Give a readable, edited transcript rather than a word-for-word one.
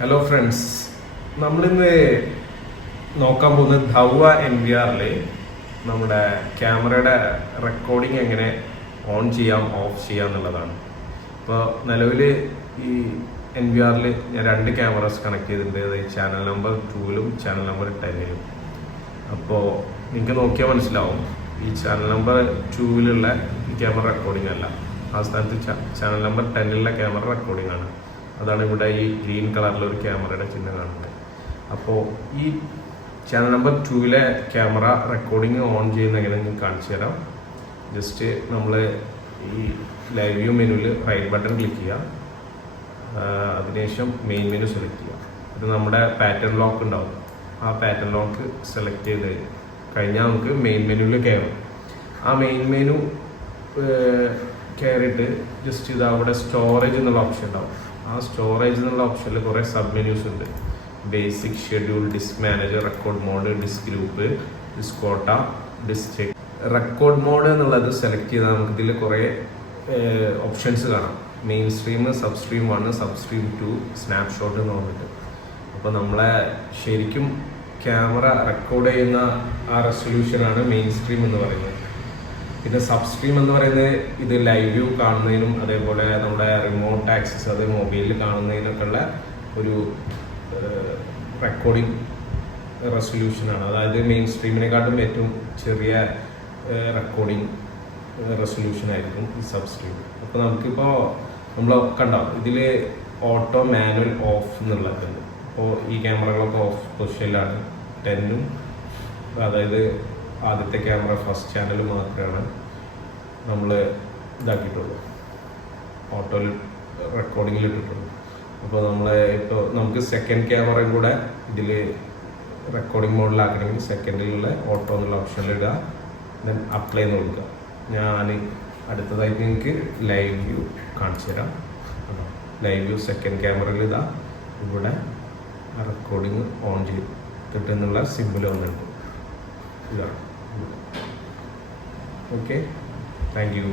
Hello friends, നമ്മളിന്ന് നോക്കാൻ പോകുന്നത് ധൗവ NVR നമ്മുടെ ക്യാമറയുടെ റെക്കോർഡിംഗ് എങ്ങനെ ഓൺ ചെയ്യാം ഓഫ് ചെയ്യാം എന്നുള്ളതാണ്. ഇപ്പോൾ നിലവിൽ ഈ NVR ഞാൻ 2 ക്യാമറാസ് കണക്ട് ചെയ്തിട്ടുണ്ട്. അതായത് ചാനൽ നമ്പർ 2-ലും ചാനൽ നമ്പർ 10-ലും. അപ്പോൾ നിങ്ങൾക്ക് നോക്കിയാൽ മനസ്സിലാവും, ഈ ചാനൽ നമ്പർ 2-ലുള്ള ഈ ക്യാമറ റെക്കോർഡിംഗ് അല്ല, ആ സ്ഥാനത്ത് ചാനൽ നമ്പർ 10-ലുള്ള ക്യാമറ റെക്കോർഡിംഗ് ആണ്. അതാണ് ഇവിടെ ഈ ഗ്രീൻ കളറിലൊരു ക്യാമറയുടെ ചിഹ്നം കാണുന്നത്. അപ്പോൾ ഈ ചാനൽ നമ്പർ 2-ലെ ക്യാമറ റെക്കോർഡിംഗ് ഓൺ ചെയ്യുന്ന എങ്ങനെ നിങ്ങൾക്ക് കാണിച്ചു തരാം. ജസ്റ്റ് നമ്മൾ ഈ ലൈവ് വ്യൂ മെനുവിൽ റൈറ്റ് ബട്ടൺ ക്ലിക്ക് ചെയ്യുക. അതിനുശേഷം മെയിൻ മെനു സെലക്ട് ചെയ്യുക. ഇത് നമ്മുടെ പാറ്റേൺ ലോക്ക് ഉണ്ടാവും. ആ പാറ്റേൺ ലോക്ക് സെലക്ട് ചെയ്ത് കഴിഞ്ഞാൽ നമുക്ക് മെയിൻ മെനുവിൽ കയറും. ആ മെയിൻ മെനു കയറിയിട്ട് ജസ്റ്റ് ഇത് അവിടെ സ്റ്റോറേജ് എന്നുള്ള ഓപ്ഷൻ ഉണ്ടാവും. ആ സ്റ്റോറേജ് എന്നുള്ള ഓപ്ഷനിൽ കുറേ സബ് മെനൂസ് ഉണ്ട്. Basic, schedule, disk manager, record mode, disk group, disk quota, disk check. Record mode എന്നുള്ളത് സെലക്ട് ചെയ്താൽ നമുക്ക് ഇതിൽ കുറേ ഓപ്ഷൻസ് കാണാം. Main stream, sub stream 1, sub stream 2, snapshot എന്ന് പറഞ്ഞിട്ട്. അപ്പോൾ നമ്മളെ ശരിക്കും ക്യാമറ റെക്കോർഡ് ചെയ്യുന്ന ആ റെസൊല്യൂഷനാണ് മെയിൻ സ്ട്രീം എന്ന് പറയുന്നത്. പിന്നെ സബ് സ്ട്രീം എന്ന് പറയുന്നത് ഇത് ലൈവ് വ്യൂ കാണുന്നതിനും അതേപോലെ നമ്മുടെ റിമോട്ട് ആക്സസ്, അത് മൊബൈലിൽ കാണുന്നതിനൊക്കെ ഉള്ള ഒരു റെക്കോർഡിംഗ് റെസൊല്യൂഷനാണ്. അതായത് മെയിൻ സ്ട്രീമിനെക്കാട്ടും ഏറ്റവും ചെറിയ റെക്കോർഡിംഗ് റെസൊല്യൂഷൻ ആയിരിക്കും ഈ സബ് സ്ട്രീം. അപ്പോൾ നമുക്കിപ്പോൾ നമ്മൾ കണ്ടോ, ഇതിൽ ഓട്ടോ, മാനുവൽ, ഓഫ് എന്നുള്ളതുണ്ട്. അപ്പോൾ ഈ ക്യാമറകളൊക്കെ ഓഫ് പൊസിഷനിലാണ്. 10-ഉം അതായത് ആദ്യത്തെ ക്യാമറ ഫസ്റ്റ് ചാനൽ മാത്രമാണ് നമ്മൾ ഇതാക്കിയിട്ടുള്ളൂ, ഓട്ടോയിൽ റെക്കോർഡിങ്ങിൽ ഇട്ടിട്ടുള്ളൂ. അപ്പോൾ ഇപ്പോൾ നമുക്ക് സെക്കൻഡ് ക്യാമറയും കൂടെ ഇതിൽ റെക്കോർഡിംഗ് മോഡിലാക്കണമെങ്കിൽ സെക്കൻഡിലുള്ള ഓട്ടോ എന്നുള്ള ഓപ്ഷനിലിടുക, ദെൻ അപ്ലൈ എന്ന് കൊടുക്കുക. ഞാൻ അടുത്തതായിട്ട് നിങ്ങൾക്ക് ലൈവ് വ്യൂ കാണിച്ചു തരാം. ലൈവ് വ്യൂ സെക്കൻഡ് ക്യാമറയിൽ ഇവിടെ റെക്കോർഡിങ് ഓൺ ചെയ്തിട്ടെന്നുള്ള സിമ്പിൾ വന്നിട്ടുണ്ട്. ഇതാണ്. Okay, thank you.